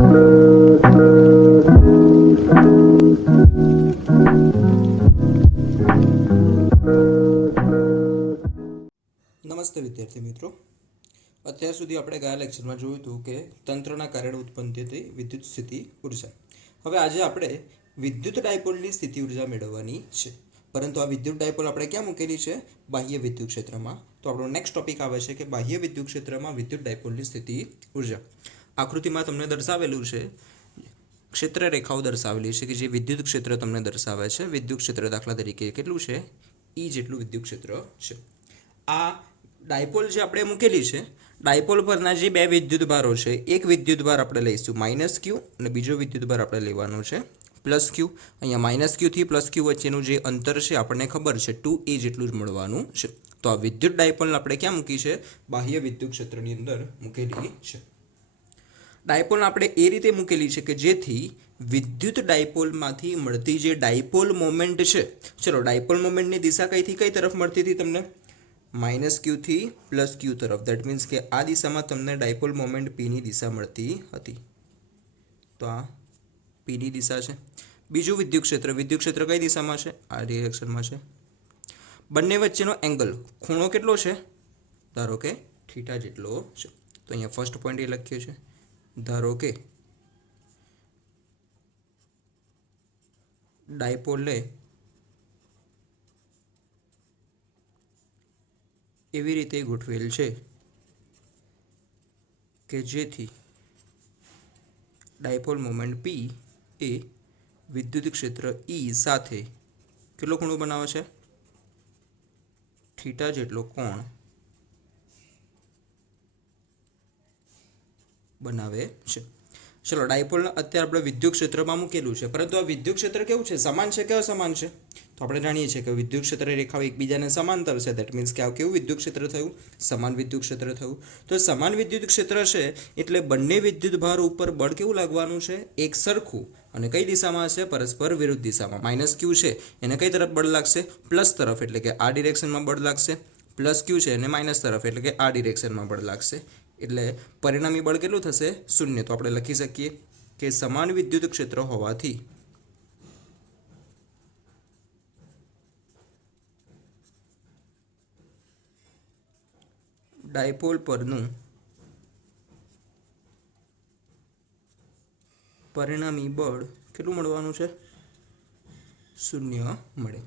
નમસ્તે વિદ્યાર્થી મિત્રો, અત્યાર સુધી આપણે ગયા લેક્ચરમાં જોયું હતું કે તંત્રના કારણે ઉત્પન્ન થતી વિદ્યુત સ્થિતિ ઉર્જા. હવે આજે આપણે વિદ્યુત ડાયપોલની સ્થિતિ ઉર્જા મેળવવાની છે, પરંતુ આ વિદ્યુત ડાયપોલ આપણે ક્યાં મૂકેલી છે? બાહ્ય વિદ્યુત ક્ષેત્રમાં. તો આપણો નેક્સ્ટ ટોપિક આવે છે કે બાહ્ય વિદ્યુત ક્ષેત્રમાં વિદ્યુત ડાયપોલની સ્થિતિ ઉર્જા. આકૃતિમાં તમને દર્શાવેલું છે, ક્ષેત્ર રેખાઓ દર્શાવેલી છે કે જે વિદ્યુત ક્ષેત્ર તમને દર્શાવે છે. વિદ્યુત ક્ષેત્ર દાખલા તરીકે કેટલું છે? E જેટલું વિદ્યુત ક્ષેત્ર છે. આ ડાયપોલ જે આપણે મૂકેલી છે, ડાયપોલ પરના જે બે વિદ્યુતભારો છે, એક વિદ્યુતભાર આપણે લઈશું -Q અને બીજો વિદ્યુતભાર આપણે લેવાનો છે +Q. અહીંયા -Q થી +Q વચ્ચેનું જે અંતર છે આપણને ખબર છે 2a જેટલું જ મળવાનું છે. તો આ વિદ્યુત ડાયપોલ આપણે ક્યાં મૂકી છે? બાહ્ય વિદ્યુત ક્ષેત્રની અંદર મૂકેલી છે. ડાયપોલ આપણે એ રીતે મૂકેલી છે કે જેથી વિદ્યુત ડાયપોલમાંથી મળતી જે ડાયપોલ મોમેન્ટ છે, ચલો ડાયપોલ મોમેન્ટની દિશા કઈથી કઈ તરફ મળતી હતી તમને? -Q થી +Q તરફ. દેટ મીન્સ કે આ દિશામાં તમને ડાયપોલ મોમેન્ટ P ની દિશા મળતી હતી. તો આ P ની દિશા છે. બીજું વિદ્યુત ક્ષેત્ર કઈ દિશામાં છે? આ ડિરેક્શનમાં છે. બંને વચ્ચેનો એંગલ, ખૂણો કેટલો છે? ધારો કે થીટા જેટલો છે. તો અહીંયા ફર્સ્ટ પોઈન્ટ એ લખ્યો છે, ધારો કે ડાયપોલે એવી રીતે ગોઠવેલ છે કે જેથી ડાયપોલ મોમેન્ટ P એ વિદ્યુત ક્ષેત્ર E સાથે કેટલો ખૂણો બનાવે છે? થીટા જેટલો કોણ બનાવે છે. ચલો ડાયપોલને અત્યારે આપણે વિદ્યુત ક્ષેત્રમાં મૂકેલું છે, પરંતુ આ વિદ્યુત ક્ષેત્ર કેવું છે? સમાન છે કે અસમાન છે? તો આપણે જાણીએ છીએ કે વિદ્યુત ક્ષેત્ર રેખાઓ એકબીજાને સમાંતર છે. દેટ મીન્સ કે આ કેવું વિદ્યુત ક્ષેત્ર થયું? સમાન વિદ્યુત ક્ષેત્ર થયું. તો સમાન વિદ્યુત ક્ષેત્ર છે એટલે બંને વિદ્યુત ભાર ઉપર બળ કેવું લાગવાનું છે? એક સરખું. અને કઈ દિશામાં છે? પરસ્પર વિરુદ્ધ દિશામાં. -Q છે એને કઈ તરફ બળ લાગશે? પ્લસ તરફ, એટલે કે આ ડિરેક્શનમાં બળ લાગશે. +Q છે એને માઇનસ તરફ, એટલે કે આ ડિરેક્શનમાં બળ લાગશે. એટલે પરિણામી બળ કેટલું થશે? 0. તો આપણે લખી શકીએ કે સમાન વિદ્યુત ક્ષેત્ર હોવાથી ડાયપોલ પરનું પરિણામી બળ કેટલું મળવાનું છે? 0 મળે.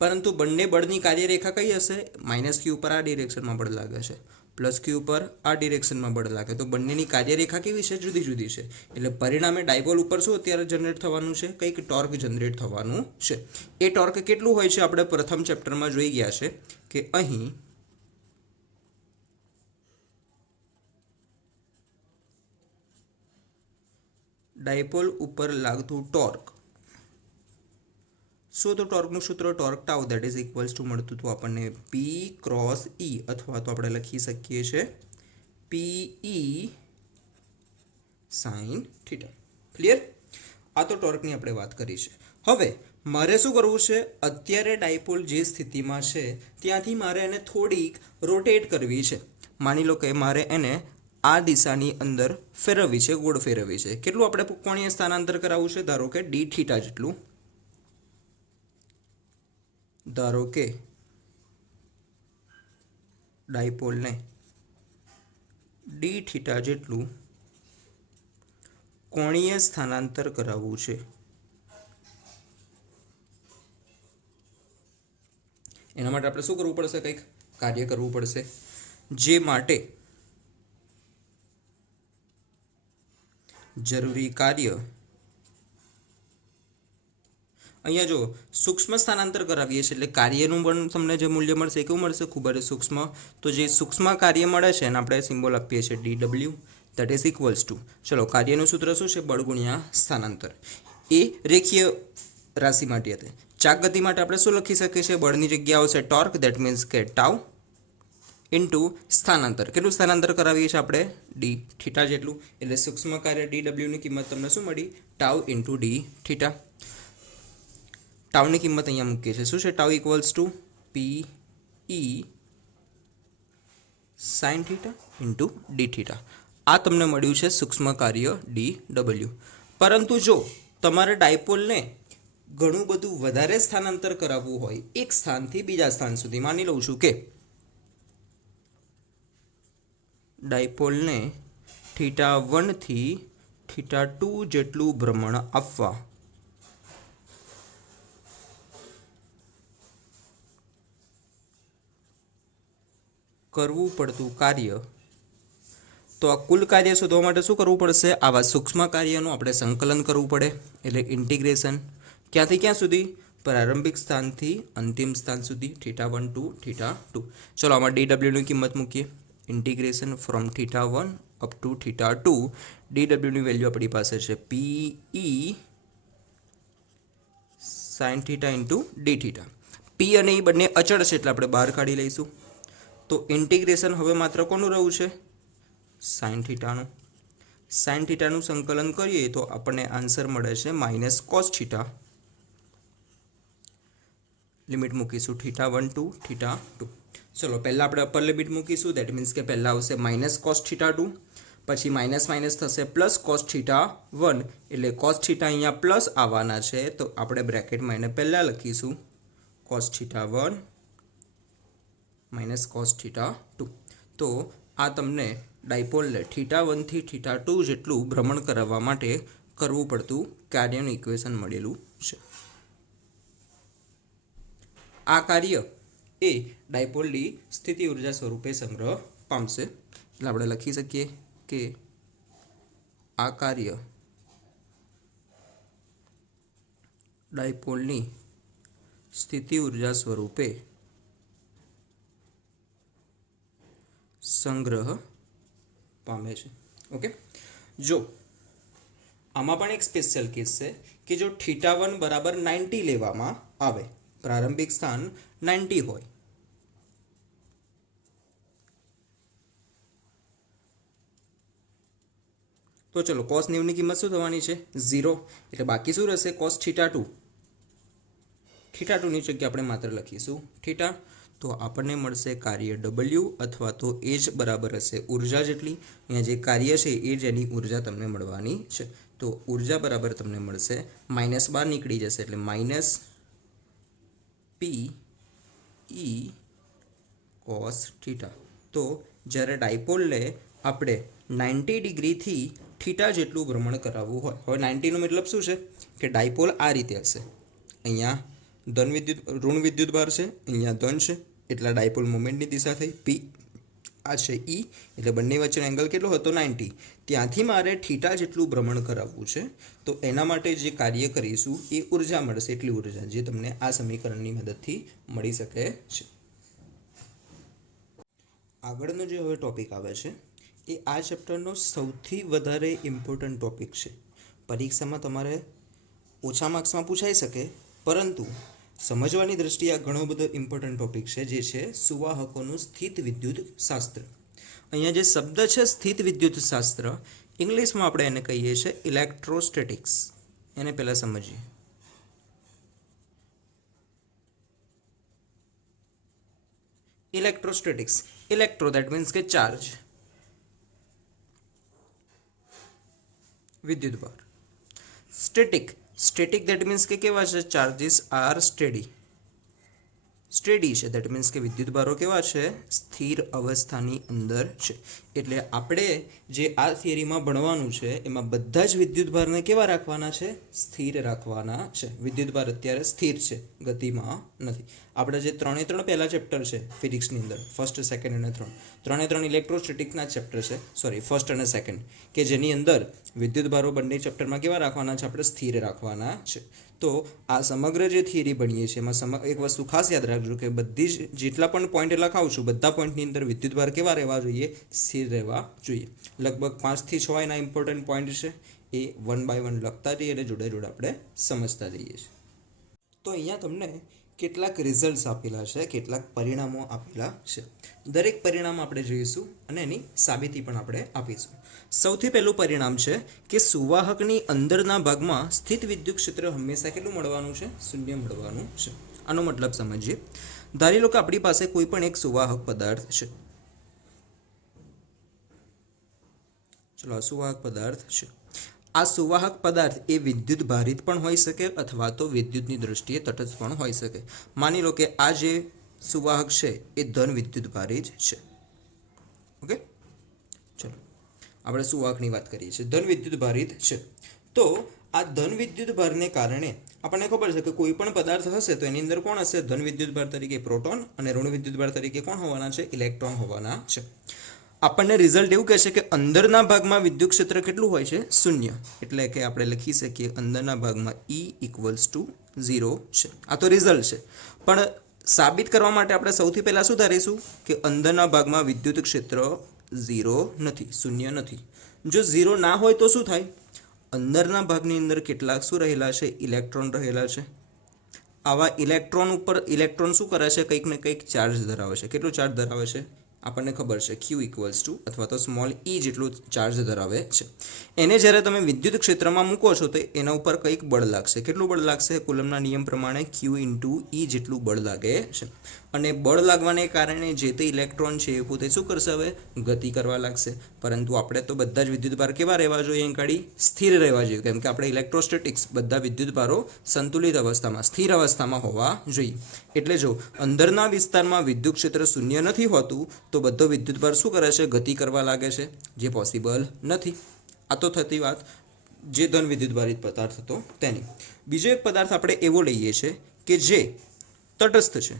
પરંતુ બંને બળની કાર્યરેખા કઈ હશે? -Q ઉપર આ ડિરેક્શનમાં બળ લાગે છે, +Q ઉપર આ ડિરેક્શનમાં બળ લાગે. તો બંનેની કાર્યરેખા કેવી છે? જુદી જુદી છે. એટલે પરિણામે ડાયપોલ ઉપર શું અત્યારે જનરેટ થવાનું છે? કંઈક ટોર્ક જનરેટ થવાનું છે. એ ટોર્ક કેટલું હોય છે? આપણે પ્રથમ ચેપ્ટરમાં જોઈ ગયા છે કે અહીં ડાયપોલ ઉપર લાગતું ટોર્ક. શું તો ટોર્કનું સૂત્ર torque tau, that is equals to મળતું હતું આપણને P × E, અથવા તો આપણે લખી શકીએ છીએ PE sin θ. ક્લિયર? આ તો ટોર્કની આપણે વાત કરી છે. હવે મારે શું કરવું છે? અત્યારે ડાયપોલ જે સ્થિતિમાં છે ત્યાંથી મારે એને થોડીક રોટેટ કરવી છે. માની લો કે મારે એને આ દિશાની અંદર ફેરવવી છે, ગોળ ફેરવવી છે. કેટલું આપણે કોણીય સ્થાનાંતર કરાવવું છે? ધારો કે d θ જેટલું. ધારો કે ડાયપોલને d θ જેટલું કોણીય સ્થાનાંતર કરાવવું છે. એના માટે આપણે શું કરવું પડશે? કંઈક કાર્ય કરવું પડશે. જે માટે જરૂરી કાર્ય અહીંયા જો સૂક્ષ્મ સ્થાનાંતર કરાવીએ છીએ એટલે કાર્યનું પણ તમને જે મૂલ્ય મળશે કેવું મળશે? ખૂબ જ સૂક્ષ્મ. તો જે સૂક્ષ્મ કાર્ય મળે છે એને આપણે સિમ્બોલ આપીએ છીએ dw, that is equals two, ચલો કાર્યનું સૂત્ર શું છે? બળ ગુણ્યા સ્થાનાંતર. એ રેખીય રાશિ માટે હતી. ચાક ગતિ માટે આપણે શું લખી શકીએ છીએ? બળની જગ્યા આવશે ટોર્ક, દેટ મીન્સ કે ટાઉ ઇન્ટુ સ્થાનાંતર. કેટલું સ્થાનાંતર કરાવીએ છીએ આપણે? d θ જેટલું. એટલે સૂક્ષ્મ કાર્ય dw ની કિંમત તમને શું મળી? Tau into d θ. ટાઉની કિંમત અહીંયા મૂકીએ છીએ. શું છે? Tau equals to PE sin θ into d θ. આ તમને મળ્યું છે સૂક્ષ્મ કાર્ય DW. પરંતુ જો તમારે ડાયપોલને ઘણું બધું વધારે સ્થાનાંતર કરાવવું હોય એક સ્થાનથી બીજા સ્થાન સુધી, માની લઉં છું કે ડાયપોલને θ1 થી θ2 જેટલું ભ્રમણ આપવા કરવું પડતું કાર્ય, તો આ કુલ કાર્ય શોધવા માટે શું કરવું પડશે? આવા સૂક્ષ્મ કાર્યનું આપણે સંકલન કરવું પડે, એટલે ઇન્ટિગ્રેશન. ક્યાંથી ક્યાં સુધી? પ્રારંભિક સ્થાનથી અંતિમ સ્થાન સુધી, θ1 ટુ θ2. ચલો આમાં dw ની કિંમત મૂકીએ. Integration from θ1 up to θ2. dw ની વેલ્યુ આપણી પાસે છે pe sin θ into dθ. p અને e બંને અચળ છે એટલે આપણે બહાર કાઢી લઈશું. તો ઇન્ટિગ્રેશન હવે માત્ર કોનું રહ્યું છે? સાઇન થીટાનું. સાઇન થીટાનું સંકલન કરીએ તો આપણને આન્સર મળે છે માઇનસ કોસ થીટા. લિમિટ મૂકીશું θ1 ટુ θ2. ચલો પહેલાં આપણે અપર લિમિટ મૂકીશું. દેટ મીન્સ કે પહેલાં આવશે માઇનસ કોસ θ2, પછી માઇનસ માઇનસ થશે પ્લસ કોસ θ1, એટલે કોસ થીટા અહીંયા પ્લસ આવવાના છે તો આપણે બ્રેકેટમાં એને પહેલાં લખીશું કોસ θ1 માઇનસ કોસ θ2. તો આ તમને ડાયપોલને θ1 થી θ2 જેટલું ભ્રમણ કરાવવા માટે કરવું પડતું કાર્યનું ઇક્વેશન મળેલું છે. આ કાર્ય એ ડાયપોલની સ્થિતિ ઉર્જા સ્વરૂપે સંગ્રહ પામશે. એટલે આપણે લખી શકીએ કે આ કાર્ય ડાયપોલની સ્થિતિ ઉર્જા સ્વરૂપે સંગ્રહ પામે છે. ઓકે, જો આમાં પણ એક સ્પેશિયલ કેસ છે કે જો θ1 બરાબર 90 લેવામાં આવે, પ્રારંભિક સ્થાન 90 હોય, તો ચલો cos 90 ની કિંમત શું થવાની છે? 0. એટલે બાકી શું રહેશે? cos θ2. θ2 ની જગ્યાએ આપણે માત્ર લખીશું θ. તો આપણને મળશે કાર્ય W, અથવા તો એ જ બરાબર હશે ઉર્જા જેટલી. અહીંયા જે કાર્ય છે એ જ એની ઉર્જા તમને મળવાની છે. તો ઉર્જા બરાબર તમને મળશે, માઇનસ બાર નીકળી જશે એટલે માઇનસ PE cos θ. તો જ્યારે ડાયપોલને આપણે 90 ડિગ્રીથી થીટા જેટલું ભ્રમણ કરાવવું હોય, હવે 90 નો મતલબ શું છે કે ડાયપોલ આ રીતે હશે. અહીંયા ઋણ વિદ્યુત ભાર છે, અહીંયા ધન છે, એટલા ડાયપોલ મોમેન્ટની દિશા થઈ P. આ છે E, એટલે બંને વચ્ચેનો એંગલ કેટલો હતો? 90. ત્યાંથી મારે થીટા જેટલું ભ્રમણ કરાવવું છે, તો એના માટે જે કાર્ય કરીશું એ ઉર્જા મળશે, એટલી ઉર્જા જે તમને આ સમીકરણની મદદથી મળી શકે છે. આગળનો જે હવે ટોપિક આવે છે એ આ ચેપ્ટરનો સૌથી વધારે ઇમ્પોર્ટન્ટ ટોપિક છે. પરીક્ષામાં તમારે ઓછા માર્ક્સમાં પૂછાઈ શકે, પરંતુ સમજવાની દ્રષ્ટિએ આ ઘણો બધો ઇમ્પોર્ટન્ટ ટોપિક છે, જે છે સુવાહકોનું સ્થિત વિદ્યુત શાસ્ત્ર. અહીંયા જે શબ્દ છે સ્થિત વિદ્યુત શાસ્ત્ર, ઇંગ્લિશમાં આપણે એને કહીએ છીએ ઇલેક્ટ્રોસ્ટેટિક્સ. એને પહેલાં સમજીએ. ઇલેક્ટ્રોસ્ટેટિક્સ, ઇલેક્ટ્રો દેટ મીન્સ કે ચાર્જ, વિદ્યુત ભાર. સ્ટેટિક, સ્ટેટિક દેટ મીન્સ કે કેવા છે? Charges are steady. સ્ટેડી છે દેટ મીન્સ કે વિદ્યુત ભારો કેવા છે? સ્થિર અવસ્થાની અંદર છે. એટલે આપણે જે આ થિયરીમાં ભણવાનું છે એમાં બધા જ વિદ્યુત ભારને કેવા રાખવાના છે? સ્થિર રાખવાના છે. વિદ્યુત ભાર અત્યારે સ્થિર છે, ગતિમાં નથી. આપણે જે 3 પહેલા ચેપ્ટર છે ફિઝિક્સની અંદર, ફર્સ્ટ, સેકન્ડ અને ત્રણ ઇલેક્ટ્રોસ્ટેટિક્સના ચેપ્ટર છે, સોરી ફર્સ્ટ અને સેકન્ડ, કે જેની અંદર વિદ્યુત ભારો બંને ચેપ્ટરમાં કેવા રાખવાના છે? આપણે સ્થિર રાખવાના છે. તો આ સમગ્ર જે થિયરી ભણીએ છીએ એમાં એક વસ્તુ ખાસ યાદ રાખજો કે બધી જ જેટલા પણ પોઈન્ટ લખાવું છું બધા પોઈન્ટની અંદર વિદ્યુત ભાર કેવા રહેવા જોઈએ? સ્થિર રહેવા જોઈએ. લગભગ 5 થી 6 એના ઇમ્પોર્ટન્ટ પોઈન્ટ છે, એ 1 બાય 1 લખતા જઈએ અને જોડે જોડે આપણે સમજતા જઈએ છીએ. તો અહીંયા તમને કેટલાક રિઝલ્ટ્સ આપેલા છે, કેટલાક પરિણામો આપેલા છે. દરેક પરિણામ આપણે જોઈશું અને એની સાબિતી પણ આપણે આપીશું. સૌથી પહેલું પરિણામ છે કે સુવાહકની અંદરના ભાગમાં સ્થિત વિદ્યુત ક્ષેત્ર હંમેશા કેટલું મળવાનું છે? શૂન્ય મળવાનું છે. આનો મતલબ સમજીએ. ધારી લો કે આપણી પાસે કોઈ પણ એક સુવાહક પદાર્થ છે. ચલો આ સુવાહક પદાર્થ છે. આ સુવાહક પદાર્થ એ વિદ્યુત ભારિત પણ હોઈ શકે અથવા તો વિદ્યુતની દ્રષ્ટિએ તટસ્થ પણ હોઈ શકે. માની લો કે આ જે સુવાહક છે એ ધન વિદ્યુત ભારિત છે. ઓકે, ચલો આપણે સુવાહકની વાત કરીએ છીએ. ધન વિદ્યુત ભારિત છે તો આ ધન વિદ્યુત ભારને કારણે આપણને ખબર છે કે કોઈ પણ પદાર્થ હશે તો એની અંદર કોણ હશે? ધન વિદ્યુત ભાર તરીકે પ્રોટોન અને ઋણ વિદ્યુત ભાર તરીકે કોણ હોવાના છે? ઇલેક્ટ્રોન હોવાના છે. આપણને રિઝલ્ટ એવું કહેશે કે અંદરના ભાગમાં વિદ્યુત ક્ષેત્ર કેટલું હોય છે? શૂન્ય. એટલે કે આપણે લખી શકીએ અંદરના ભાગમાં E = 0 છે. આ તો રિઝલ્ટ છે, પણ સાબિત કરવા માટે આપણે સૌથી પહેલા શું ધારીશું કે અંદરના ભાગમાં વિદ્યુત ક્ષેત્ર 0 નથી, શૂન્ય નથી. જો 0 ના હોય તો શું થાય? અંદરના ભાગની અંદર કેટલાક શું રહેલા છે? ઇલેક્ટ્રોન રહેલા છે. આવા ઇલેક્ટ્રોન ઉપર ઇલેક્ટ્રોન શું કરે છે? કંઈક ને કંઈક ચાર્જ ધરાવે છે. કેટલો ચાર્જ ધરાવે છે? આપણને ખબર છે Q = અથવા તો સ્મોલ e જેટલું ચાર્જ ધરાવે છે. એને જ્યારે તમે વિદ્યુત ક્ષેત્રમાં મૂકો છો તો એના ઉપર કંઈક બળ લાગશે. કેટલું બળ લાગશે? કુલમના નિયમ પ્રમાણે Q × E જેટલું બળ લાગે છે. અને બળ લાગવાને કારણે જે તે ઇલેક્ટ્રોન છે એ પોતે શું કરશે? હવે ગતિ કરવા લાગશે. પરંતુ આપણે તો બધા જ વિદ્યુતભાર કેવા રહેવા જોઈએ? ગાડી સ્થિર રહેવા જોઈએ, કેમ કે આપણે ઇલેક્ટ્રોસ્ટેટિક્સ બધા વિદ્યુતભારો સંતુલિત અવસ્થામાં, સ્થિર અવસ્થામાં હોવા જોઈએ. એટલે જો અંદરના વિસ્તારમાં વિદ્યુત ક્ષેત્ર શૂન્ય નથી હોતું તો બધો વિદ્યુતભાર શું કરે છે? ગતિ કરવા લાગે છે, જે પોસિબલ નથી. આ તો થતી વાત જે ધન વિદ્યુતભારિત પદાર્થ હતો તેની. બીજો એક પદાર્થ આપણે એવો લઈએ છીએ કે જે તટસ્થ છે.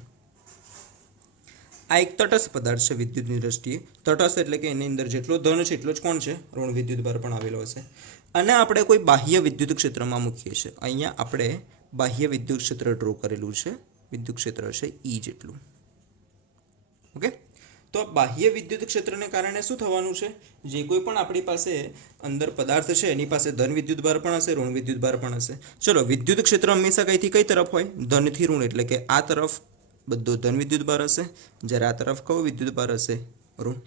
આ એક તટસ્થ પદાર્થ છે વિદ્યુતની દ્રષ્ટિએ. તટસ્થ એટલે કે એની અંદર જેટલો ધન છે એટલો જ કોણ છે? ઋણ વિદ્યુતભાર પણ આવેલો હશે. અને આપણે કોઈ બાહ્ય વિદ્યુત ક્ષેત્રમાં મૂકીએ છીએ. અહીંયા આપણે બાહ્ય વિદ્યુત ક્ષેત્ર ડ્રો કરેલું છે. વિદ્યુત ક્ષેત્ર છે E જેટલું. ઓકે, તો બાહ્ય વિદ્યુત ક્ષેત્રને કારણે શું થવાનું છે? જે કોઈ પણ આપણી પાસે અંદર પદાર્થ છે એની પાસે ધન વિદ્યુતભાર પણ હશે, ઋણ વિદ્યુતભાર પણ હશે. ચલો, વિદ્યુત ક્ષેત્ર હંમેશા કઈથી કઈ તરફ હોય? ધનથી ઋણ. એટલે કે આ તરફ બધો ધન વિદ્યુતભાર હશે, જ્યારે આ તરફ કયો વિદ્યુતભાર હશે? ઋણ.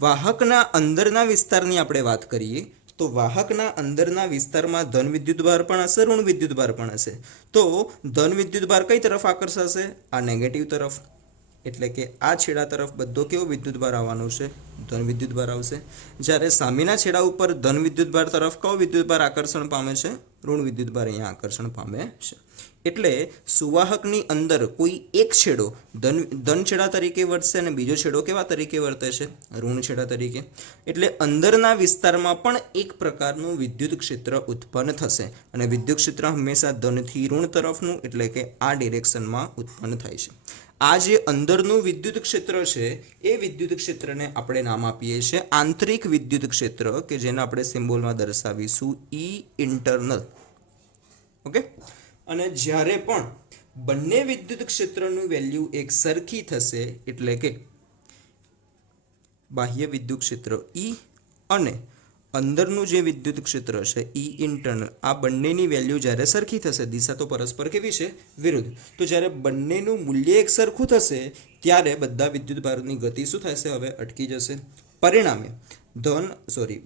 વાહકના અંદરના વિસ્તારની આપણે વાત કરીએ તો વાહકના અંદરના વિસ્તારમાં ધન વિદ્યુતભાર પણ હશે, ઋણ વિદ્યુતભાર પણ હશે. તો ધન વિદ્યુતભાર કઈ તરફ આકર્ષાશે? આ નેગેટિવ તરફ. એટલે કે આ છેડા તરફ બધો કેવો વિદ્યુતભાર આવવાનો છે? ધન વિદ્યુતભાર આવશે. જ્યારે સામેના છેડા ઉપર ધન વિદ્યુતભાર તરફ કયો વિદ્યુતભાર આકર્ષણ પામે છે? ઋણ વિદ્યુતભાર અહીંયા આકર્ષણ પામે છે. એટલે સુવાહકની અંદર કોઈ એક છેડો ધન છેડા તરીકે વર્તશે અને બીજો છેડો કેવા તરીકે વર્તે છે? ઋણ છેડા તરીકે. એટલે અંદરના વિસ્તારમાં પણ એક પ્રકારનું વિદ્યુત ક્ષેત્ર ઉત્પન્ન થશે અને વિદ્યુત ક્ષેત્ર હંમેશા ધનથી ઋણ તરફનું, એટલે કે આ ડિરેક્શનમાં ઉત્પન્ન થાય છે. આ જે અંદરનું વિદ્યુત ક્ષેત્ર છે એ વિદ્યુત ક્ષેત્રને આપણે નામ આપીએ છીએ આંતરિક વિદ્યુત ક્ષેત્ર, કે જેને આપણે સિમ્બોલમાં દર્શાવીશું E ઇન્ટરનલ. ઓકે, અને જ્યારે પણ બંને વિદ્યુત ક્ષેત્રનું વેલ્યુ એક સરખી થશે, એટલે કે બાહ્ય વિદ્યુત ક્ષેત્ર E અને અંદરનું જે વિદ્યુત ક્ષેત્ર છે E ઇન્ટરનલ, આ બંનેની વેલ્યુ જ્યારે સરખી થશે, દિશા તો પરસ્પર કેવી છે? વિરુદ્ધ. તો જ્યારે બંનેનું મૂલ્ય એક સરખું થશે ત્યારે બધા વિદ્યુતભારની ગતિ શું થશે? હવે અટકી જશે. પરિણામે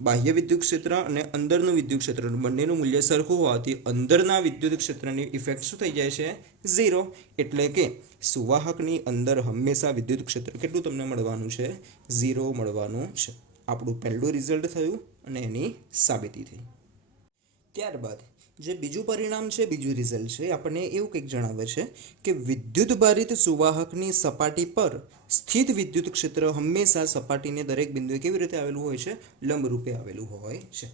બાહ્ય વિદ્યુત ક્ષેત્ર અને અંદરનું વિદ્યુત ક્ષેત્ર બંનેનું મૂલ્ય સરખું હોવાથી અંદરના વિદ્યુત ક્ષેત્રની ઇફેક્ટ શું થઈ જાય છે? 0. એટલે કે સુવાહકની અંદર હંમેશા વિદ્યુત ક્ષેત્ર કેટલું તમને મળવાનું છે? 0 મળવાનું છે. આપણું પહેલું રિઝલ્ટ થયું અને એની સાબિતી થઈ. ત્યારબાદ જે બીજું પરિણામ છે, બીજું રિઝલ્ટ છે, આપણને એવું કંઈક જણાવે છે કે વિદ્યુત ભારિત સુવાહકની સપાટી પર સ્થિત વિદ્યુત ક્ષેત્ર હંમેશા સપાટીને દરેક બિંદુએ કેવી રીતે આવેલું હોય છે? લંબરૂપે આવેલું હોય છે.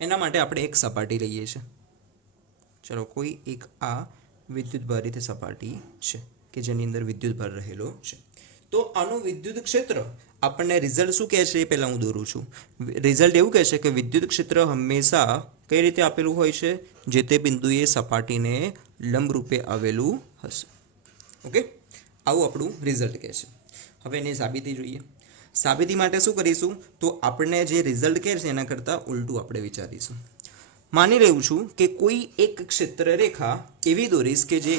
એના માટે આપણે એક સપાટી લઈએ છીએ. ચલો, કોઈ એક આ વિદ્યુત ભારિત સપાટી છે કે જેની અંદર વિદ્યુતભાર રહેલો છે. તો આનું વિદ્યુત ક્ષેત્ર આપણને રિઝલ્ટ શું કહે છે એ પહેલાં હું દોરું છું. રિઝલ્ટ એવું કહે છે કે વિદ્યુત ક્ષેત્ર હંમેશા કઈ રીતે આપેલું હોય છે? જે તે બિંદુએ સપાટીને લંબરૂપે આવેલું હશે. ઓકે, આવું આપણું રિઝલ્ટ કહે છે. હવે એની સાબિતી જોઈએ. સાબિતી માટે શું કરીશું? તો આપણને જે રિઝલ્ટ કહે છે એના કરતાં ઉલટું આપણે વિચારીશું. માની રહ્યું છું કે કોઈ એક ક્ષેત્ર રેખા એવી દોરીશ કે જે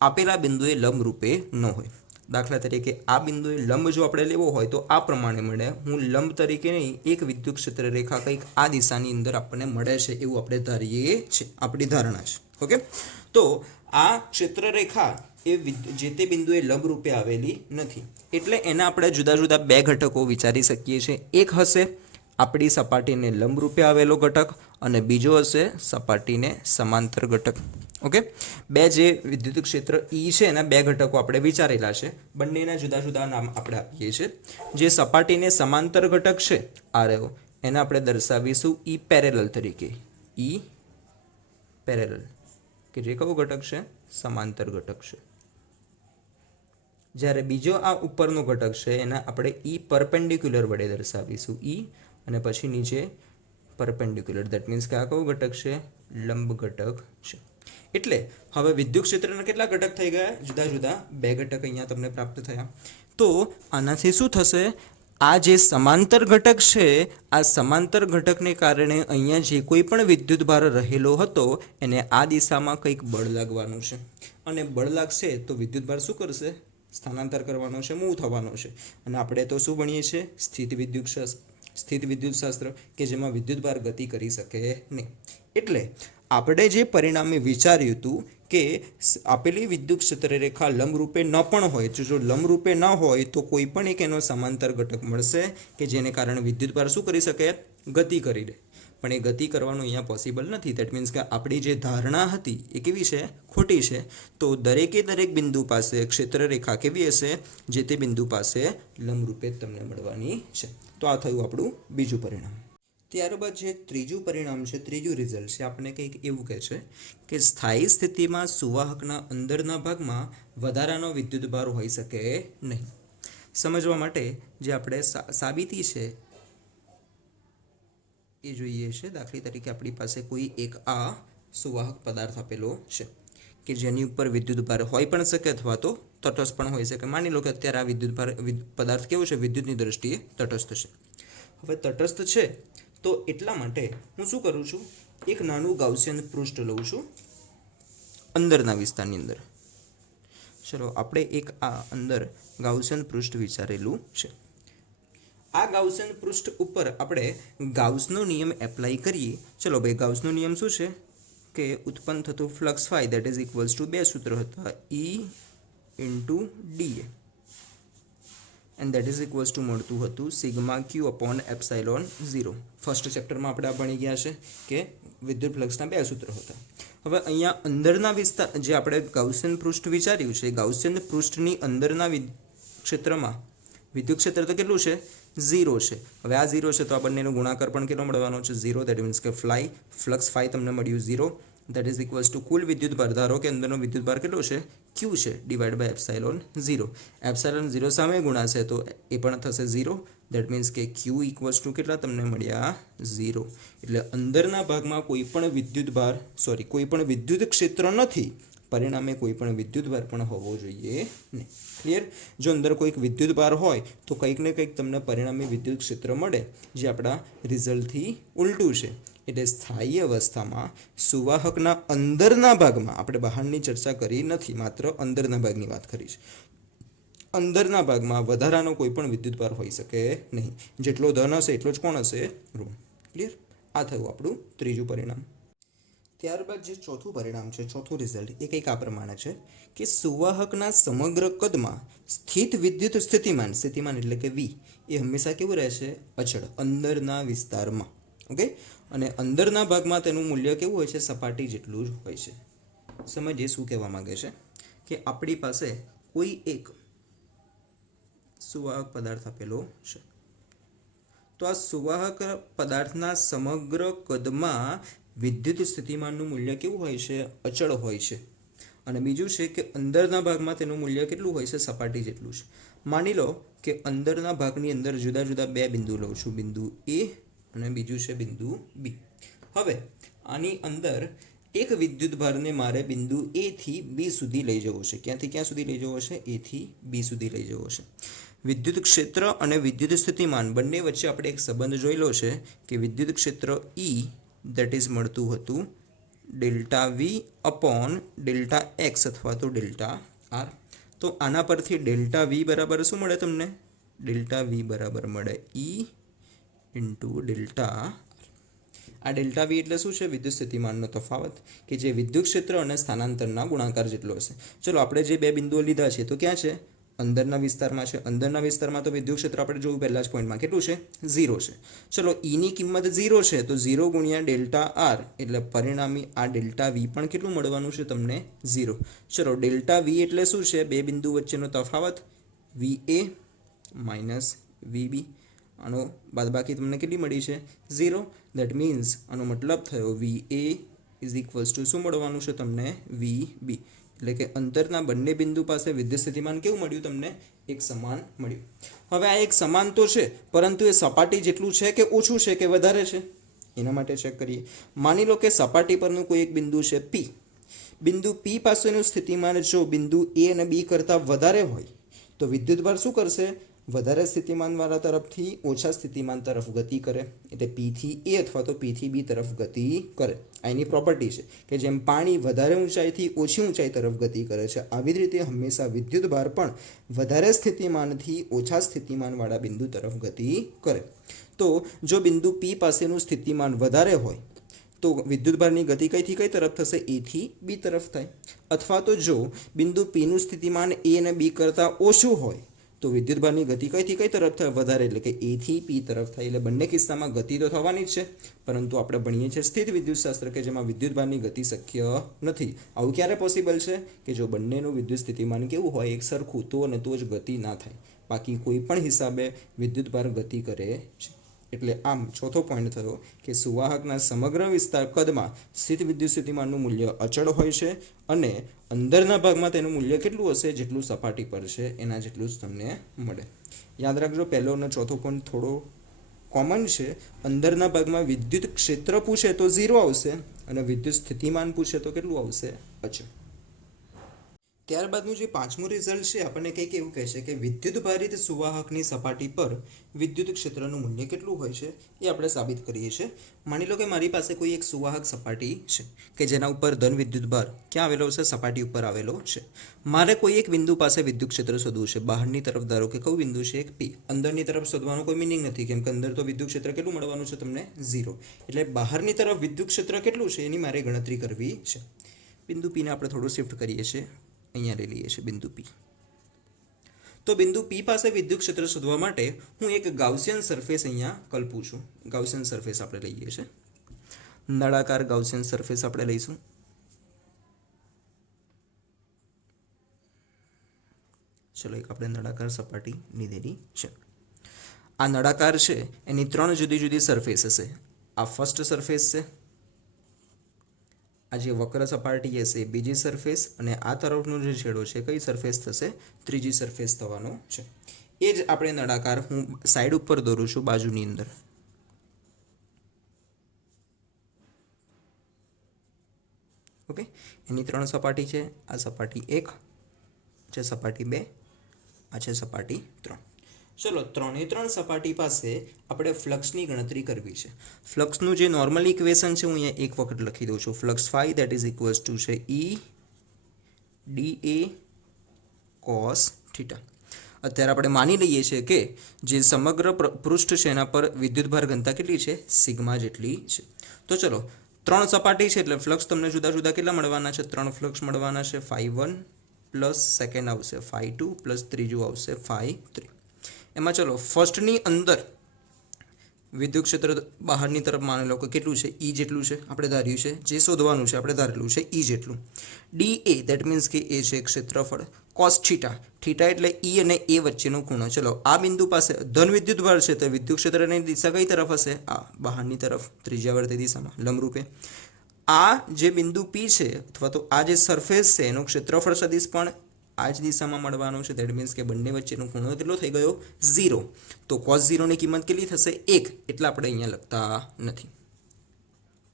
આપેલા બિંદુએ લંબરૂપે ન હોય. દાખલા તરીકે આ બિંદુએ લંબ જો આપણે લેવો હોય તો આ પ્રમાણે મળે. હું લંબ તરીકે નહીં, એક વિદ્યુત ક્ષેત્ર રેખા કંઈક આ દિશાની અંદર આપણને મળે છે એવું આપણે ધારીએ છીએ, આપણી ધારણા છે. ઓકે, તો આ ક્ષેત્ર રેખા એ જે તે બિંદુએ લંબરૂપે આવેલી નથી. એટલે એના આપણે જુદા જુદા બે ઘટકો વિચારી શકીએ છીએ. એક હશે આપણી સપાટીને લંબરૂપે આવેલો ઘટક અને બીજો હશે સપાટીને સમાંતર ઘટક. ઓકે, બે જે વિદ્યુત ક્ષેત્ર ઈ છે એના બે ઘટકો આપણે વિચારેલા છે, બંનેના જુદા જુદા નામ આપણે આપીએ છીએ. જે સપાટીને સમાંતર ઘટક છે આ રહ્યો, એને આપણે દર્શાવીશું ઈ પેરેલલ તરીકે. ઈ પેરેલલ કે જે કયો ઘટક છે? સમાંતર ઘટક છે. જ્યારે બીજો આ ઉપરનો ઘટક છે એને આપણે ઈ પરપેન્ડિક્યુલર વડે દર્શાવીશું. ઈ અને પછી નીચે પરપેન્ડિક્યુલર. દેટ મીન્સ કે આ કયો ઘટક છે? લંબ ઘટક છે. એટલે હવે વિદ્યુત ક્ષેત્રના કેટલા ઘટક થઈ ગયા? જુદા જુદા બે ઘટક અહીંયા તમને પ્રાપ્ત થયા. તો આનાથી શું થશે? આ જે સમાંતર ઘટક છે આ સમાંતર ઘટકને કારણે અહીંયા જે કોઈ પણ વિદ્યુત ભાર રહેલો હતો એને આ દિશામાં કંઈક બળ લાગવાનું છે, અને બળ લાગશે તો વિદ્યુત ભાર શું કરશે? સ્થાનાંતર કરવાનો છે, મૂવ થવાનો છે. અને આપણે તો શું ભણીએ છીએ? સ્થિત વિદ્યુત શાસ્ત્ર, કે જેમાં વિદ્યુત ભાર ગતિ કરી શકે નહીં. એટલે આપણે જે પરિણામે વિચાર્યું હતું કે આપેલી વિદ્યુત ક્ષેત્ર રેખા લંબરૂપે ન પણ હોય, જો લંબરૂપે ન હોય તો કોઈ પણ એક એનો સમાંતર ઘટક મળશે કે જેને કારણે વિદ્યુત ભાર શું કરી શકે? ગતિ કરી દે. પણ એ ગતિ કરવાનું અહીંયા પોસિબલ નથી. દેટ મીન્સ કે આપણી જે ધારણા હતી એ કેવી છે? ખોટી છે. તો દરેકે દરેક બિંદુ પાસે ક્ષેત્ર રેખા કેવી હશે? જે તે બિંદુ પાસે લંબરૂપે તમને મળવાની છે. તો આ થયું આપણું બીજું પરિણામ. ત્યારબાદ જે ત્રીજું પરિણામ છે, ત્રીજું રિઝલ્ટ છે, આપણે કંઈક એવું કહે છે કે સ્થાયી સ્થિતિમાં સુવાહકના અંદરના ભાગમાં વધારાનો વિદ્યુત ભાર હોઈ શકે નહીં. સમજવા માટે જે આપણે સાબિતી છે એ જોઈએ છે. દાખલા તરીકે આપણી પાસે કોઈ એક આ સુવાહક પદાર્થ આપેલો છે કે જેની ઉપર વિદ્યુત ભાર હોઈ પણ શકે અથવા તો તટસ્થ પણ હોઈ શકે. માની લો કે અત્યારે આ વિદ્યુત ભાર પદાર્થ કેવો છે? વિદ્યુતની દ્રષ્ટિએ તટસ્થ છે. હવે તટસ્થ છે તો એટલા માટે હું શું કરું છું? એક નાનું ગાઉસિયન પૃષ્ઠ લઉં છું અંદરના વિસ્તારની અંદર. ચલો આપણે એક આ અંદર ગાઉસિયન પૃષ્ઠ વિચારેલું છે. આ ગાઉસિયન પૃષ્ઠ ઉપર આપણે ગાઉસનો નિયમ એપ્લાય કરીએ. ચલો ભાઈ, ગાઉસનો નિયમ શું છે? કે ઉત્પન્ન થતું flux phi that is equals to બે સૂત્ર હતા, E into D A, and that is equals to મળતું હતું sigma Q upon epsilon 0. First ચેપ્ટરમાં આપણે આ ભણી ગયા છે કે વિદ્યુત ફ્લક્સના બે સૂત્ર હતા. હવે અહીંયા અંદરના વિસ્તાર જે આપણે ગાઉસિયન પૃષ્ઠ વિચાર્યું છે, ગાઉસિયન પૃષ્ઠની અંદરના ક્ષેત્રમાં વિદ્યુત ક્ષેત્ર તો કેટલું છે? 0 છે. હવે આ 0 છે તો આ બંનેનો ગુણાકાર પણ કેટલો મળવાનો છે? 0. દેટ મીન્સ કે ફ્લક્સ ફાઈ તમને મળ્યું 0. દેટ ઇઝ ઇક્વલ્સ ટુ કુલ વિદ્યુત ભાર. ધારો કે અંદરનો વિદ્યુત ભાર કેટલો છે? ક્યુ છે, ડિવાઈડ બાય એપ્સાઇલોન 0. એપ્સાઇલોન 0 સામે ગુણાશે તો એ પણ થશે 0. દેટ મીન્સ કે ક્યુ ઇક્વલ્સ ટુ કેટલા તમને મળ્યા? 0. એટલે અંદરના ભાગમાં કોઈ પણ વિદ્યુત ક્ષેત્ર નથી, પરિણામે કોઈ પણ વિદ્યુત ભાર પણ હોવો જોઈએ નહીં. ક્લિયર? જો અંદર કોઈક વિદ્યુત ભાર હોય તો કંઈક ને કંઈક તમને પરિણામે વિદ્યુત ક્ષેત્ર મળે, જે આપણા રિઝલ્ટથી ઉલટું છે. એટલે સ્થાયી અવસ્થામાં સુવાહકના અંદરના ભાગમાં, આપણે બહારની ચર્ચા કરી નથી, માત્ર અંદરના ભાગની વાત કરી છે, અંદરના ભાગમાં વધારાનો કોઈ પણ વિદ્યુત ભાર હોઈ શકે નહીં. જેટલો ધન હશે એટલો જ કોણ હશે? ઋણ. ક્લિયર? આ થયું આપણું ત્રીજું પરિણામ. ત્યારબાદ જે ચોથું પરિણામ છે, ચોથું રિઝલ્ટ, એ કંઈક આ પ્રમાણે છે કે સુવાહકના સમગ્ર કદમાં સ્થિત વિદ્યુત સ્થિતિમાન એટલે કે વી એ હંમેશા કેવું રહેશે? અચળ, અંદરના વિસ્તારમાં. ઓકે, અને અંદરના ભાગમાં તેનું મૂલ્ય કેવું હોય છે? સપાટી જેટલું જ હોય છે. સમજીએ શું કહેવા માંગે છે કે આપણી પાસે કોઈ એક સુવાહક પદાર્થ આપેલો છે, તો આ સુવાહક પદાર્થના સમગ્ર કદમાં વિદ્યુત સ્થિતિમાનનું મૂલ્ય કેવું હોય છે? અચળ હોય છે. અને બીજું છે કે અંદરના ભાગમાં તેનું મૂલ્ય કેટલું હોય છે? સપાટી જેટલું છે. માની લો કે અંદરના ભાગની અંદર જુદા જુદા બે બિંદુ લઉં છું, બિંદુ એ અને બીજું છે બિંદુ બી. હવે આની અંદર એક વિદ્યુત ભારને મારે બિંદુ એ થી બી સુધી લઈ જવો છે. ક્યાંથી ક્યાં સુધી લઈ જવો છે? એ થી બી સુધી લઈ જવો છે. વિદ્યુત ક્ષેત્ર અને વિદ્યુત સ્થિતિમાન બંને વચ્ચે આપણે એક સંબંધ જોયેલો છે કે વિદ્યુત ક્ષેત્ર ઈ દેટ ઇઝ મળતું હતું delta V upon delta X અથવા તો ડેલ્ટા આર. તો આના પરથી ડેલ્ટા વી બરાબર શું મળે તમને? ડેલ્ટા વી બરાબર મળે ઈ ઇન્ટુ ડેલ્ટા આર. આ ડેલ્ટા વી એટલે શું છે? વિદ્યુત સ્થિતિમાનનો તફાવત, કે જે વિદ્યુત ક્ષેત્ર અને સ્થાનાંતરના ગુણાકાર જેટલો હશે. ચલો આપણે જે બે બિંદુઓ લીધા છે તો ક્યાં છે? અંદરના વિસ્તારમાં છે. અંદરના વિસ્તારમાં તો વિદ્યુત ક્ષેત્ર આપણે જોયું પહેલા જ પોઈન્ટમાં કેટલું છે 0 છે. ચલો ઈની કિંમત 0 છે તો 0 ગુણ્યા ડેલ્ટા આર એટલે પરિણામી આ ડેલ્ટા વી પણ કેટલું મળવાનું છે તમને 0. ચલો ડેલ્ટા વી એટલે શું છે? બે બિંદુ વચ્ચેનો તફાવત વી એ માઇનસ વી બી. આનો બાદબાકી તમને કેટલી મળી છે 0. દેટ મીન્સ આનો મતલબ થયો વી એ ઇઝ ઇક્વલ્સ ટુ શું મળવાનું છે તમને વી બી. એટલે કે અંતરના બંને બિંદુ પાસે વિદ્યુત સ્થિતિમાન કેવું મળ્યું તમને? એક સમાન મળ્યું. હવે આ એક સમાન તો છે પરંતુ એ સપાટી જેટલું છે કે ઓછું છે કે વધારે છે એના માટે ચેક કરીએ. માની લો કે સપાટી પરનું કોઈ એક બિંદુ છે પી. બિંદુ પી પાસેનું સ્થિતિમાન જો બિંદુ એ અને બી કરતાં વધારે હોય તો વિદ્યુતભાર શું કરશે? વધારે સ્થિતિમાનવાળા તરફથી ઓછા સ્થિતિમાન તરફ ગતિ કરે. એટલે પી થી એ અથવા તો પી થી બી તરફ ગતિ કરે. આ એની પ્રોપર્ટી છે કે જેમ પાણી વધારે ઊંચાઈથી ઓછી ઊંચાઈ તરફ ગતિ કરે છે આવી જ રીતે હંમેશા વિદ્યુતભાર પણ વધારે સ્થિતિમાનથી ઓછા સ્થિતિમાનવાળા બિંદુ તરફ ગતિ કરે. તો જો બિંદુ પી પાસેનું સ્થિતિમાન વધારે હોય તો વિદ્યુતભારની ગતિ કઈથી કઈ તરફ થશે? એ થી બી તરફ થાય. અથવા તો જો બિંદુ પીનું સ્થિતિમાન એ અને બી કરતાં ઓછું હોય તો વિદ્યુતભારની ગતિ કઈથી કઈ તરફ થાય? વધારે, એટલે કે એ થી પી તરફ થાય. એટલે બંને કિસ્સામાં ગતિ તો થવાની જ છે પરંતુ આપણે ભણીએ છીએ સ્થિત વિદ્યુતશાસ્ત્ર કે જેમાં વિદ્યુતભારની ગતિ શક્ય નથી. આવું ક્યારે પોસિબલ છે? કે જો બંનેનું વિદ્યુત સ્થિતિમાન કેવું હોય? એક સરખું. તો અને તો જ ગતિ ના થાય. બાકી કોઈ પણ હિસાબે વિદ્યુતભાર ગતિ કરે છે. એટલે આમ ચોથો પોઈન્ટ થયો કે સુવાહકના સમગ્ર વિસ્તાર કદમાં સ્થિત વિદ્યુત સ્થિતિમાનનું મૂલ્ય અચળ હોય છે અને અંદરના ભાગમાં તેનું મૂલ્ય કેટલું હશે? જેટલું સપાટી પર છે એના જેટલું જ તમને મળે. યાદ રાખજો પહેલો અને ચોથો પોઈન્ટ થોડો કોમન છે. અંદરના ભાગમાં વિદ્યુત ક્ષેત્ર પૂછે તો 0 આવશે અને વિદ્યુત સ્થિતિમાન પૂછે તો કેટલું આવશે? અચળ. ત્યારબાદનું જે પાંચમું રિઝલ્ટ છે આપણને કંઈક એવું કહે છે કે વિદ્યુત ભારિત સુવાહકની સપાટી પર વિદ્યુત ક્ષેત્રનું મૂલ્ય કેટલું હોય છે એ આપણે સાબિત કરીએ છીએ. માની લો કે મારી પાસે કોઈ એક સુવાહક સપાટી છે કે જેના ઉપર ધન વિદ્યુતભાર ક્યાં આવેલો છે? સપાટી ઉપર આવેલો છે. મારે કોઈ એક બિંદુ પાસે વિદ્યુત ક્ષેત્ર શોધવું છે. બહારની તરફ ધારો કે કયું બિંદુ છે? એક પી. અંદરની તરફ શોધવાનો કોઈ મિનિંગ નથી કેમ કે અંદર તો વિદ્યુત ક્ષેત્ર કેટલું મળવાનું છે તમને? 0. એટલે બહારની તરફ વિદ્યુત ક્ષેત્ર કેટલું છે એની મારે ગણતરી કરવી છે. બિંદુ પીને આપણે થોડું શિફ્ટ કરીએ છીએ. અહીંયા લઈ લઈએ છીએ બિંદુ પી. તો બિંદુ પી પાસે વિદ્યુત ક્ષેત્ર શોધવા માટે હું એક ગાઉસિયન સરફેસ અહીંયા કલ્પું છું. ગાઉસિયન સરફેસ આપણે લઈએ છીએ. નળાકાર ગાઉસિયન સરફેસ આપણે લઈશું. ચલો એક આપણે નળાકાર સપાટી લીધેલી છે. આ નળાકાર છે એની 3 જુદી જુદી સરફેસ હશે. આ ફર્સ્ટ સરફેસ છે. આ જે વક્ર સપાટી હશે એ બીજી સરફેસ અને આ તરફનો જે છેડો છે કઈ સરફેસ થશે? ત્રીજી સરફેસ થવાનો છે. એ જ આપણે નળાકાર હું સાઈડ ઉપર દોરું છું બાજુની અંદર. ઓકે, એની 3 સપાટી છે. આ સપાટી 1 છે, સપાટી 2, આ છે સપાટી 3. ચલો 3 સપાટી પાસે આપણે ફ્લક્સની ગણતરી કરવી છે. ફ્લક્સનું જે નોર્મલ ઇક્વેશન છે હું અહીંયા એક વખત લખી દઉં છું. Flux phi that is equals to છે E D A cos theta. અત્યારે આપણે માની લઈએ છીએ કે જે સમગ્ર પૃષ્ઠ છે એના પર વિદ્યુતભાર ઘનતા કેટલી છે? સિગ્મા જેટલી છે. તો ચલો 3 સપાટી છે એટલે ફ્લક્સ તમને જુદા જુદા કેટલા મળવાના છે? 3 ફ્લક્સ મળવાના છે. φ1 પ્લસ સેકન્ડ આવશે φ2 પ્લસ ત્રીજું આવશે φ3. એમાં ચલો ફર્સ્ટની અંદર વિદ્યુત ક્ષેત્ર બહારની તરફ માની લો કે કેટલું છે? ઈ જેટલું છે. આપણે ધાર્યું છે જે શોધવાનું છે આપણે ધારેલું છે ઈ જેટલું. ડી એ દેટ મીન્સ કે એ છે ક્ષેત્રફળ. કોસ થીટા, થીટા એટલે ઈ અને એ વચ્ચેનો ખૂણો. ચલો આ બિંદુ પાસે ધન વિદ્યુતભાર છે તો વિદ્યુત ક્ષેત્રની દિશા કઈ તરફ હશે? આ બહારની તરફ ત્રિજ્યાવર્તી દિશામાં લંબરૂપે. આ જે બિંદુ પી છે અથવા તો આ જે સરફેસ છે એનું ક્ષેત્રફળ સદિશ પણ આ જ દિશામાં મળવાનું છે. દેટ મીન્સ કે બંને વચ્ચેનો ખૂણો કેટલો થઈ ગયો? 0. તો cos 0 ની કિંમત કેટલી થશે? 1. એટલે આપણે અહીંયા લખતા નથી.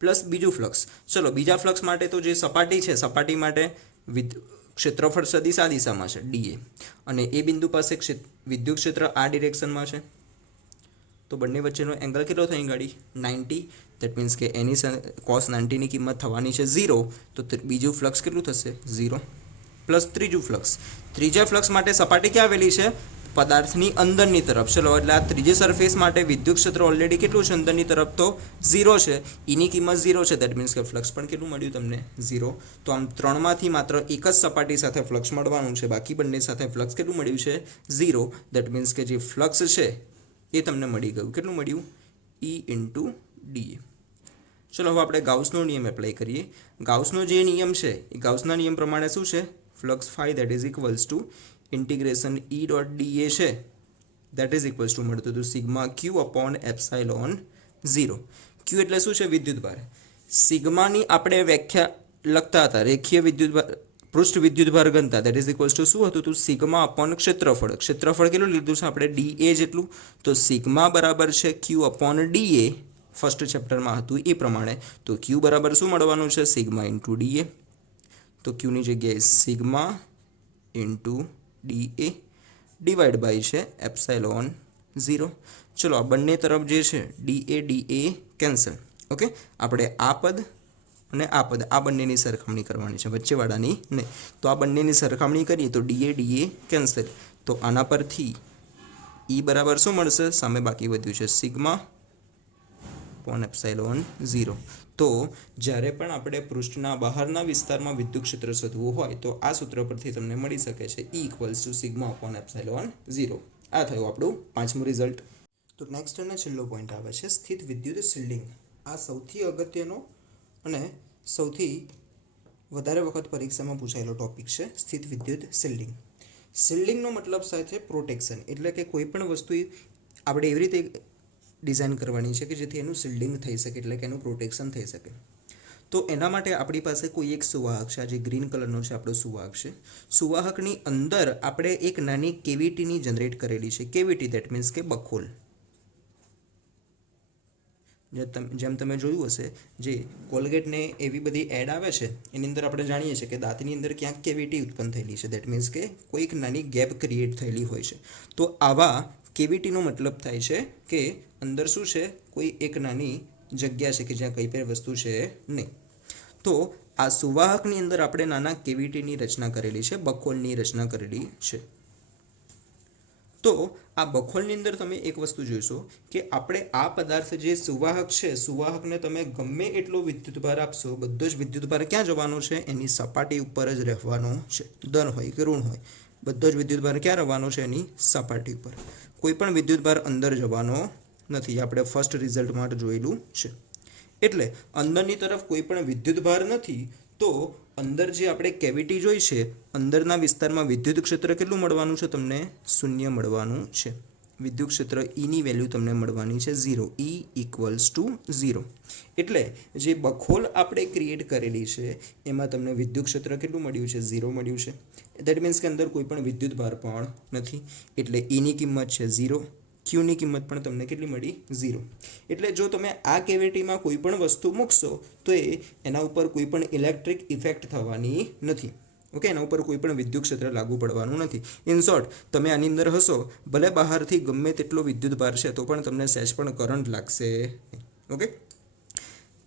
પ્લસ બીજું ફ્લક્સ. ચલો બીજા ફ્લક્સ માટે તો જે સપાટી છે સપાટી માટે ક્ષેત્રફળ સદિશ આ દિશામાં છે ડીએ અને એ બિંદુ પાસે વિદ્યુત ક્ષેત્ર આ ડિરેક્શનમાં છે. તો બંને વચ્ચેનો એંગલ કેટલો થઈ ગાડી? 90. દેટ મીન્સ કે એની cos 90 ની કિંમત થવાની છે 0. તો બીજું ફ્લક્સ કેટલું થશે? 0. પ્લસ ત્રીજું ફ્લક્સ. ત્રીજા ફ્લક્સ માટે સપાટી ક્યાં આવેલી છે? પદાર્થની અંદરની તરફ. ચલો એટલે આ ત્રીજી સરફેસ માટે વિદ્યુત ક્ષેત્ર ઓલરેડી કેટલું છે અંદરની તરફ? તો 0 છે. ઈની કિંમત 0 છે. દેટ મીન્સ કે ફ્લક્સ પણ કેટલું મળ્યું તમને? 0. તો આમ ત્રણમાંથી માત્ર એક જ સપાટી સાથે ફ્લક્સ મળવાનું છે, બાકી બંને સાથે ફ્લક્સ કેટલું મળ્યું છે? 0. દેટ મીન્સ કે જે ફ્લક્સ છે એ તમને મળી ગયું. કેટલું મળ્યું? E into D A. ચલો હવે આપણે ગાઉસનો નિયમ એપ્લાય કરીએ. ગાઉસનો જે નિયમ છે એ ગાઉસના નિયમ પ્રમાણે શું છે? Flux phi that is equals to integration E dot D A છે દેટ ઇઝ ઇક્વલ્સ ટુ મળતું હતું sigma Q upon epsilon 0. Q એટલે શું છે? વિદ્યુતભાર. સિગ્માની આપણે વ્યાખ્યા લખતા હતા રેખીય વિદ્યુતભાર, પૃષ્ઠ વિદ્યુતભાર ઘનતા દેટ ઇઝ ઇક્વલ્સ ટુ શું હતું? સિગ્મા અપોન ક્ષેત્રફળ. ક્ષેત્રફળ કેટલું લીધું છે આપણે? ડીએ જેટલું. તો સિગ્મા બરાબર છે ક્યુ અપોન ડીએ. ફર્સ્ટ ચેપ્ટરમાં હતું એ પ્રમાણે. તો ક્યુ બરાબર શું મળવાનું છે? Sigma into D A. તો ક્યુની જગ્યાએ sigma into D A divide by છે એપ્સાઇલોન 0. ચલો આ બંને તરફ જે છે ડીએ કેન્સલ. ઓકે, આપણે આ પદ અને આ પદ આ બંનેની સરખામણી કરવાની છે, વચ્ચેવાળાની નહીં. તો આ બંનેની સરખામણી કરીએ તો ડીએ કેન્સલ. તો આના પરથી ઈ બરાબર શું મળશે? સામે બાકી વધ્યું છે સિગ્મા અપોન એપ્સાઇલોન 0. તો જ્યારે પણ આપણે પૃષ્ઠના બહારના વિસ્તારમાં વિદ્યુત ક્ષેત્ર શોધવું હોય તો આ સૂત્ર પરથી તમને મળી શકે છે E equals to sigma upon epsilon 0. આ થયું આપણું પાંચમું રિઝલ્ટ. તો નેક્સ્ટ અને છેલ્લો પોઈન્ટ આવે છે સ્થિત વિદ્યુત શિલ્ડિંગ. આ સૌથી અગત્યનો અને સૌથી વધારે વખત પરીક્ષામાં પૂછાયેલો ટોપિક છે સ્થિત વિદ્યુત શિલ્ડિંગ. શિલ્ડિંગનો મતલબ થાય છે પ્રોટેક્શન, એટલે કે કોઈ પણ વસ્તુ આપણે એવી રીતે ડિઝાઇન કરવાની છે કે જેથી એનું શિલ્ડિંગ થઈ શકે, એટલે કે એનું પ્રોટેક્શન થઈ શકે. તો એના માટે આપણી પાસે કોઈ એક સુવાહક છે. આ જે ગ્રીન કલરનો છે આપણો સુવાહક છે. સુવાહકની અંદર આપણે એક નાની કેવિટીની જનરેટ કરેલી છે. કેવિટી દેટ મીન્સ કે બખોલ. જેમ તમે જોયું હશે જે કોલગેટને એવી બધી એડ આવે છે એની અંદર આપણે જાણીએ છીએ કે દાંતની અંદર ક્યાંક કેવિટી ઉત્પન્ન થયેલી છે. દેટ મીન્સ કે કોઈક નાની ગેપ ક્રિએટ થયેલી હોય છે. તો આવા કેવિટીનો મતલબ થાય છે કે અંદર શું છે? કોઈ એક નાની જગ્યા છે કે જ્યાં કંઈ પણ વસ્તુ છે નહીં. તો આ સુવાહકની અંદર આપણે નાના કેવિટીની રચના કરેલી છે, બખોલની રચના કરેલી છે. તો આ બખોલની અંદર તમે એક વસ્તુ જોઈશો કે આપણે આ પદાર્થ જે સુવાહક છે, સુવાહકને તમે ગમે એટલો વિદ્યુતભાર આપશો, બધો જ વિદ્યુતભાર ક્યાં જવાનો છે? એની સપાટી ઉપર જ રહેવાનો છે. ધન હોય કે ઋણ હોય, બધો જ વિદ્યુતભાર ક્યાં રહેવાનો છે? એની સપાટી ઉપર. કોઈ પણ વિદ્યુતભાર અંદર જવાનો નથી. આપણે ફર્સ્ટ રિઝલ્ટમાં જોયેલું છે. એટલે અંદરની તરફ કોઈ પણ વિદ્યુતભાર નથી. તો અંદર જે આપણે કેવિટી જોઈ છે, અંદરના વિસ્તારમાં વિદ્યુત ક્ષેત્ર કેટલું મળવાનું છે તમને? 0 મળવાનું છે. વિદ્યુત ક્ષેત્ર ઈની વેલ્યુ તમને મળવાની છે 0. E equals to 0. એટલે જે બખોલ આપણે ક્રિએટ કરેલી છે એમાં તમને વિદ્યુત ક્ષેત્ર કેટલું મળ્યું છે? 0 મળ્યું છે. દેટ મીન્સ કે અંદર કોઈ પણ વિદ્યુતભાર પણ નથી. એટલે ઈની કિંમત છે 0. ક્યુની કિંમત પણ તમને કેટલી મળી? 0. એટલે જો તમે આ કેવિટીમાં કોઈ પણ વસ્તુ મૂકશો તો એના ઉપર કોઈ પણ ઇલેક્ટ્રિક ઇફેક્ટ થવાની નથી. ઓકે, એના ઉપર કોઈ પણ વિદ્યુત ક્ષેત્ર લાગુ પડવાનું નથી. ઇન શોર્ટ, તમે આની અંદર હશો, ભલે બહારથી ગમે તેટલો વિદ્યુતભાર છે તો પણ તમને સહેજ પણ કરંટ લાગશે. ઓકે,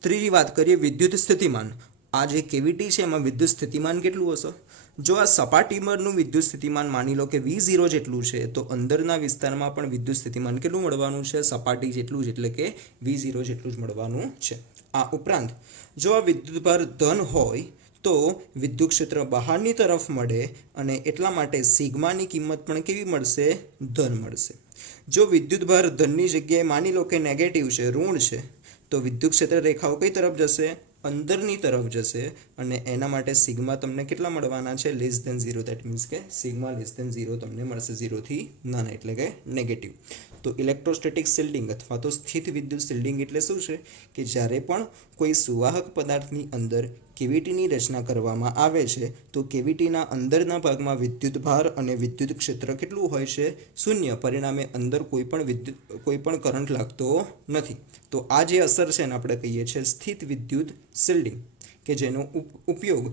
ત્રીજી વાત કરીએ વિદ્યુત સ્થિતિમાન. આ જે કેવિટી છે એમાં વિદ્યુત સ્થિતિમાન કેટલું હશે? જો આ સપાટી પરનું વિદ્યુત સ્થિતિમાન માની લો કે V0 જેટલું છે તો અંદરના વિસ્તારમાં પણ વિદ્યુત સ્થિતિમાન કેટલું મળવાનું છે? સપાટી જેટલું જ, એટલે કે V0 જેટલું જ મળવાનું છે. આ ઉપરાંત જો આ વિદ્યુતભાર ધન હોય તો વિદ્યુત ક્ષેત્ર બહારની તરફ મળે અને એટલા માટે સિગ્માની કિંમત પણ કેવી મળશે? ધન મળશે. જો વિદ્યુતભાર ધનની જગ્યાએ માની લો કે નેગેટિવ છે, ઋણ છે, તો વિદ્યુત ક્ષેત્ર રેખાઓ કઈ તરફ જશે? અંદરની તરફ જશે. અને એના માટે સિગ્મા તમને કેટલા મળવાના છે? Less than 0. દેટ મીન્સ કે સિગ્મા લેસ ધેન 0 તમને મળશે. 0 થી નાના એટલે કે નેગેટિવ. તો ઇલેક્ટ્રોસ્ટેટિક શિલ્ડિંગ અથવા તો સ્થિત વિદ્યુત શિલ્ડિંગ એટલે શું છે? કે જ્યારે પણ કોઈ સુવાહક પદાર્થની અંદર કેવિટીની રચના કરવામાં આવે છે તો કેવિટીના અંદરના ભાગમાં વિદ્યુતભાર અને વિદ્યુત ક્ષેત્ર કેટલું હોય છે? 0. પરિણામે અંદર કોઈ પણ કરંટ લાગતો નથી. તો આ જે અસર છે એને આપણે કહીએ છીએ સ્થિત વિદ્યુત શિલ્ડિંગ, કે જેનો ઉપયોગ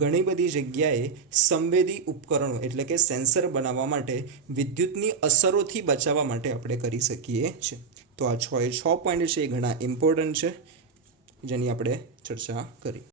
ઘણી બધી જગ્યાએ સંવેદી ઉપકરણો એટલે કે સેન્સર બનાવવા માટે વિદ્યુતની અસરોથી બચાવવા માટે આપણે કરી શકીએ છીએ. તો આ 6 પોઈન્ટ છે એ ઘણા ઇમ્પોર્ટન્ટ છે જેની આપણે ચર્ચા કરી.